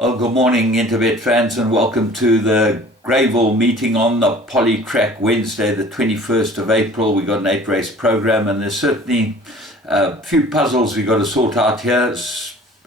Oh, good morning, Interbet fans, and welcome to the Greyville meeting on the Poly Track Wednesday, the 21st of April. We've got an 8-race program, and there's certainly a few puzzles we've got to sort out here.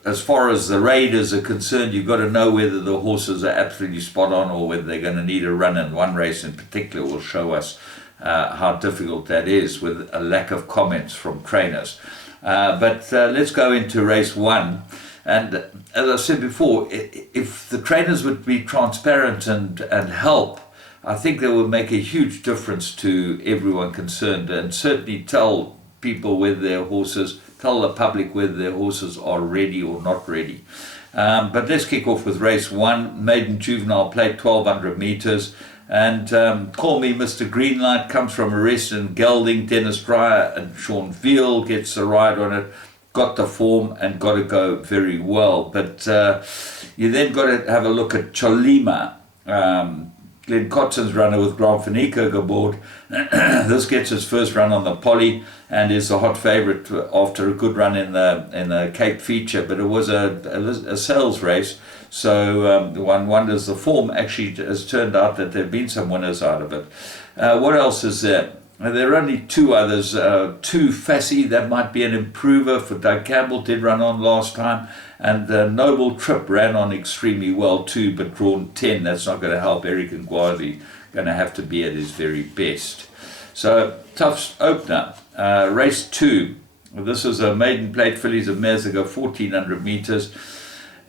As far as the raiders are concerned, you've got to know whether the horses are absolutely spot on or whether they're going to need a run, and one race in particular will show us how difficult that is with a lack of comments from trainers. But let's go into race one. And as I said before, if the trainers would be transparent and help, I think they would make a huge difference to everyone concerned, and certainly tell people whether their horses, tell the public whether their horses are ready or not ready. But let's kick off with race one, maiden juvenile plate, 1200 meters. And Call Me Mr. Greenlight comes from Arrest and Gelding. Dennis Dreyer and Sean Veal gets the ride on it. Got the form and got to go very well. But you then got to have a look at Cholima, Glenn Cotson's runner with Grand Finico aboard. This gets his first run on the Poly and is a hot favourite after a good run in the Cape Feature. But it was a sales race, so one wonders. The form actually has turned out that there have been some winners out of it. What else is there? There are only two others. Two Fassi, that might be an improver for Doug Campbell, did run on last time. And Noble Trip ran on extremely well too, but drawn 10. That's not going to help. Eric Nguazi going to have to be at his very best. So, tough opener. Race 2. This is a maiden plate fillies and mares that go 1400 meters.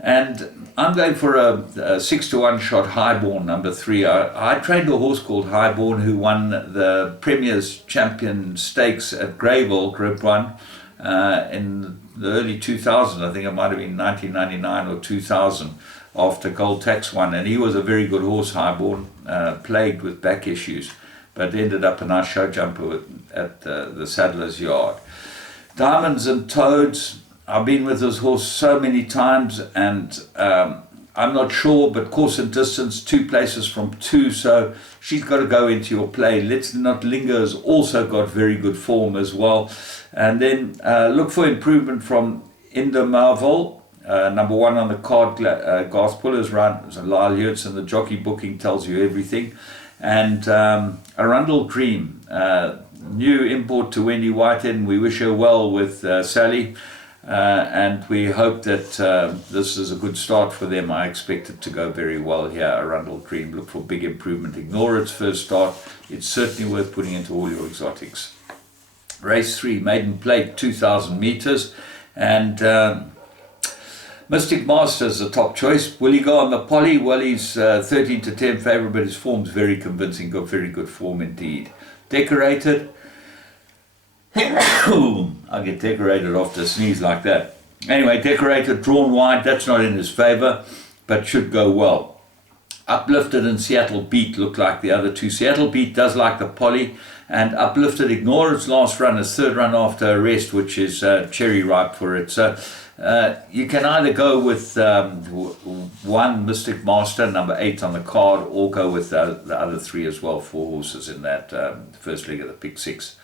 And I'm going for a 6-1 shot Highborn, number 3. I trained a horse called Highborn who won the Premier's Champion Stakes at Greyville, Group 1, in the early 2000s. I think it might have been 1999 or 2000, after Gold Tax won. And he was a very good horse, Highborn, plagued with back issues, but ended up a nice show jumper at the Saddler's Yard. Diamonds and Toads. I've been with this horse so many times, and I'm not sure, but course and distance, 2 places from 2, so she's got to go into your play. Let's Not Linger has also got very good form as well. And then look for improvement from Indomarvel, number 1 on the card. Gas Puller's run, Lyle Yurts, and the jockey booking tells you everything. And Arundel Dream, new import to Wendy Whitehead, and we wish her well with Sally. And we hope that this is a good start for them. I expect it to go very well here, Arundel Dream. Look for big improvement. Ignore its first start. It's certainly worth putting into all your exotics. Race 3, maiden plate, 2000 meters. And Mystic Master is the top choice. Will he go on the Poly? Well, he's 13 to 10 favourite, but his form's very convincing. Got very good form indeed. Decorated. I get decorated after a sneeze like that. Anyway, Decorated, drawn wide, that's not in his favour, but should go well. Uplifted and Seattle Beat look like the other two. Seattle Beat does like the Poly, and Uplifted ignore its last run, its third run after Arrest, which is cherry ripe for it. So you can either go with 1 Mystic Master, number 8 on the card, or go with the other 3 as well, 4 horses in that first leg of the pick 6.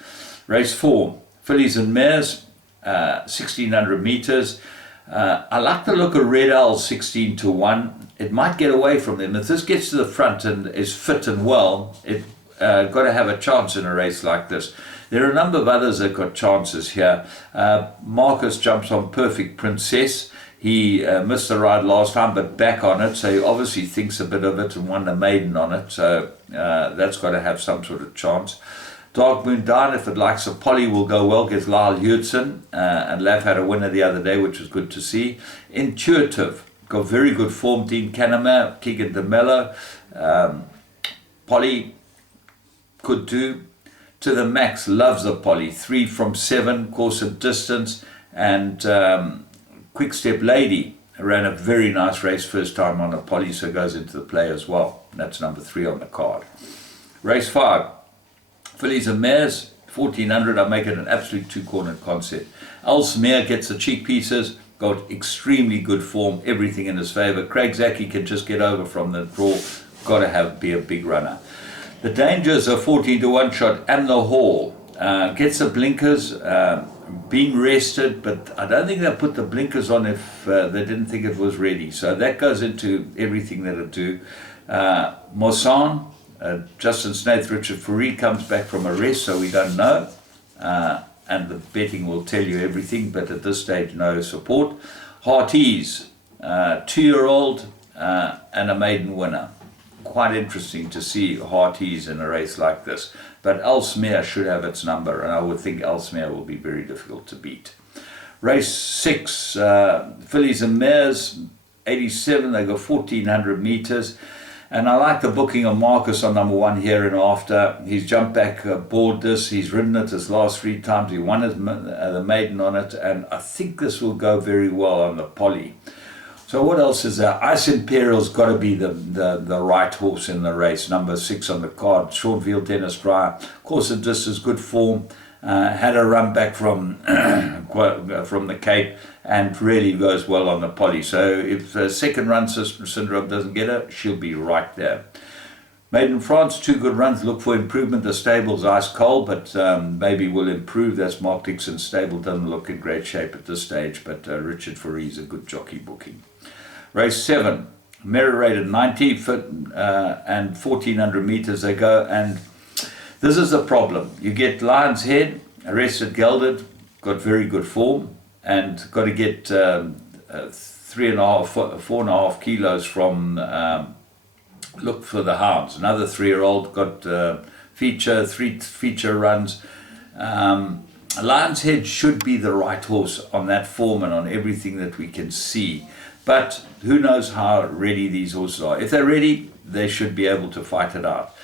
Race 4, fillies and mares, 1600 meters. I like the look of Red Owl 16 to 1. It might get away from them. If this gets to the front and is fit and well, it got to have a chance in a race like this. There are a number of others that got chances here. Marcus jumps on Perfect Princess. He missed the ride last time, but back on it, so he obviously thinks a bit of it and won the maiden on it. So that's got to have some sort of chance. Dark Moon Dine, if it likes a Poly, will go well, gets Lyle Yurtsen, and Lav had a winner the other day, which was good to see. Intuitive, got very good form. Dean Canama, Keegan DeMello, Poly could do. To the Max, loves the Poly, 3 from 7, course and distance, and Quick Step Lady ran a very nice race first time on a Poly, so goes into the play as well. That's number 3 on the card. Race 5. Fillies and mares, 1400. I make it an absolute 2-cornered concept. Elsmere gets the cheek pieces, got extremely good form, everything in his favour. Craig Zaki can just get over from the draw, got to be a big runner. The dangers are 14 to 1 shot. Amna Hall gets the blinkers, been rested, but I don't think they'll put the blinkers on if they didn't think it was ready. So that goes into everything that it'll do. Mosan, Justin Snaith, Richard Fourie comes back from a rest, so we don't know. And the betting will tell you everything, but at this stage, no support. Hearties, 2-year-old and a maiden winner. Quite interesting to see Hearties in a race like this. But Ellesmere should have its number, and I would think Ellesmere will be very difficult to beat. Race 6, Fillies and Mares, 87, they go 1,400 metres. And I like the booking of Marcus on number 1 here and after. He's jumped back aboard this. He's ridden it his last 3 times. He won the maiden on it. And I think this will go very well on the Polly. So what else is there? Ice Imperial's got to be the right horse in the race. Number 6 on the card. Shortfield Dennis Dryer. Course of distance, good form. Had a run back from the Cape and really goes well on the Polly. So if the second run syndrome doesn't get her, she'll be right there. Maiden France, 2 good runs. Look for improvement. The stable's ice cold, but maybe will improve. That's Mark Dixon's stable. Doesn't look in great shape at this stage, but Richard Faurie's a good jockey booking. Race 7, Merit rated 90 foot and 1,400 metres they go, and this is the problem. You get Lion's Head, arrested gelded, got very good form, and got to get 4.5 kilos from Look for the Hounds. Another 3-year-old got three feature runs. Lion's Head should be the right horse on that form and on everything that we can see. But who knows how ready these horses are. If they're ready, they should be able to fight it out.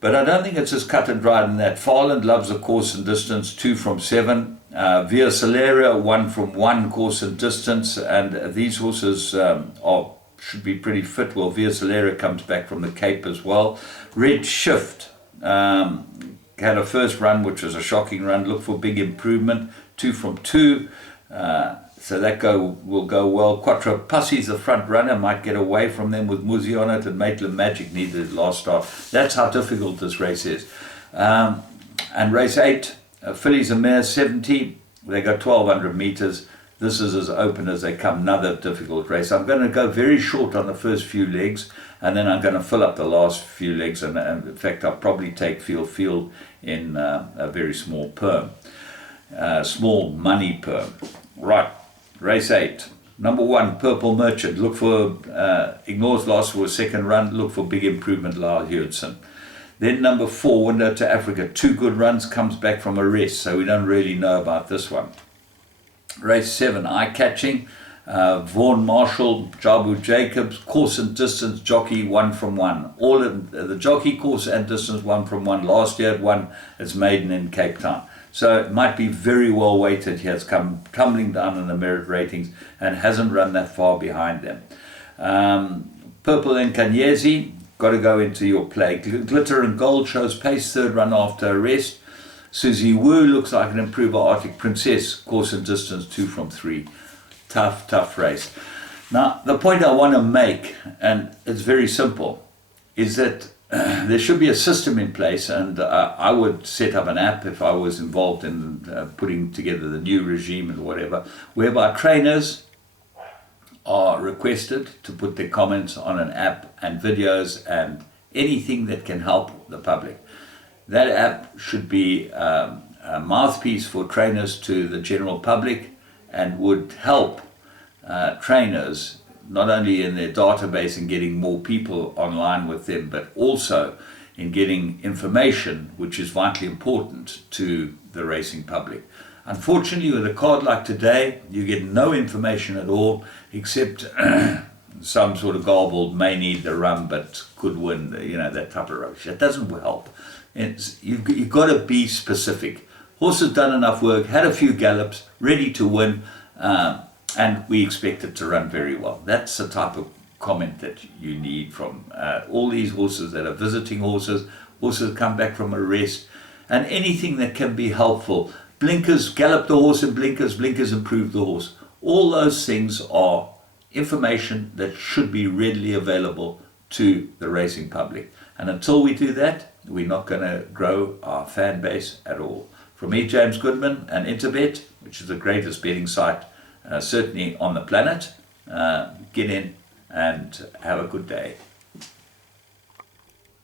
But I don't think it's as cut and dried in that. Farland loves a course and distance, 2 from 7. Via Celeria, 1 from 1 course and distance. And these horses should be pretty fit. Well, Via Celeria comes back from the Cape as well. Red Shift had a first run, which was a shocking run. Look for big improvement, 2 from 2. So that will go well. Quattro Pussy's the front runner, might get away from them with Muzi on it, and Maitland Magic needed his last start. That's how difficult this race is. And race 8, Fillies and Mares, 70. They go 1,200 metres. This is as open as they come. Another difficult race. I'm going to go very short on the first few legs, and then I'm going to fill up the last few legs. And in fact, I'll probably take Field in a very small perm. Small money perm. Right. Race 8, number 1, Purple Merchant. Look for, ignores loss for a second run. Look for big improvement, Lyle Hewitson. Then number 4, Window to Africa. 2 good runs, comes back from a rest, so we don't really know about this one. Race 7, Eye Catching. Vaughan Marshall, Jabu Jacobs. Course and distance, jockey, 1 from 1. All of the jockey course and distance, 1 from 1. Last year it won its maiden in Cape Town. So it might be very well weighted here. It's come tumbling down in the merit ratings and hasn't run that far behind them. Purple and Kanyezi, got to go into your play. Glitter and Gold shows pace, 3rd run after a rest. Susie Wu looks like an improver. Arctic Princess, course and distance, 2 from 3. Tough race. Now, the point I want to make, and it's very simple, is that there should be a system in place, and I would set up an app if I was involved in putting together the new regime and whatever, whereby trainers are requested to put their comments on an app and videos and anything that can help the public. That app should be a mouthpiece for trainers to the general public and would help trainers not only in their database and getting more people online with them, but also in getting information which is vitally important to the racing public. Unfortunately, with a card like today, you get no information at all, except some sort of garbled, may need the run, but could win, that type of rubbish. It doesn't help. You've got to be specific. Horse has done enough work, had a few gallops, ready to win, and we expect it to run very well. That's the type of comment that you need from all these horses that are visiting horses come back from a rest, and anything that can be helpful. Blinkers, gallop the horse in blinkers, blinkers improve the horse. All those things are information that should be readily available to the racing public. And until we do that, we're not going to grow our fan base at all. From me, James Goodman, and Interbet, which is the greatest betting site certainly on the planet. Get in and have a good day.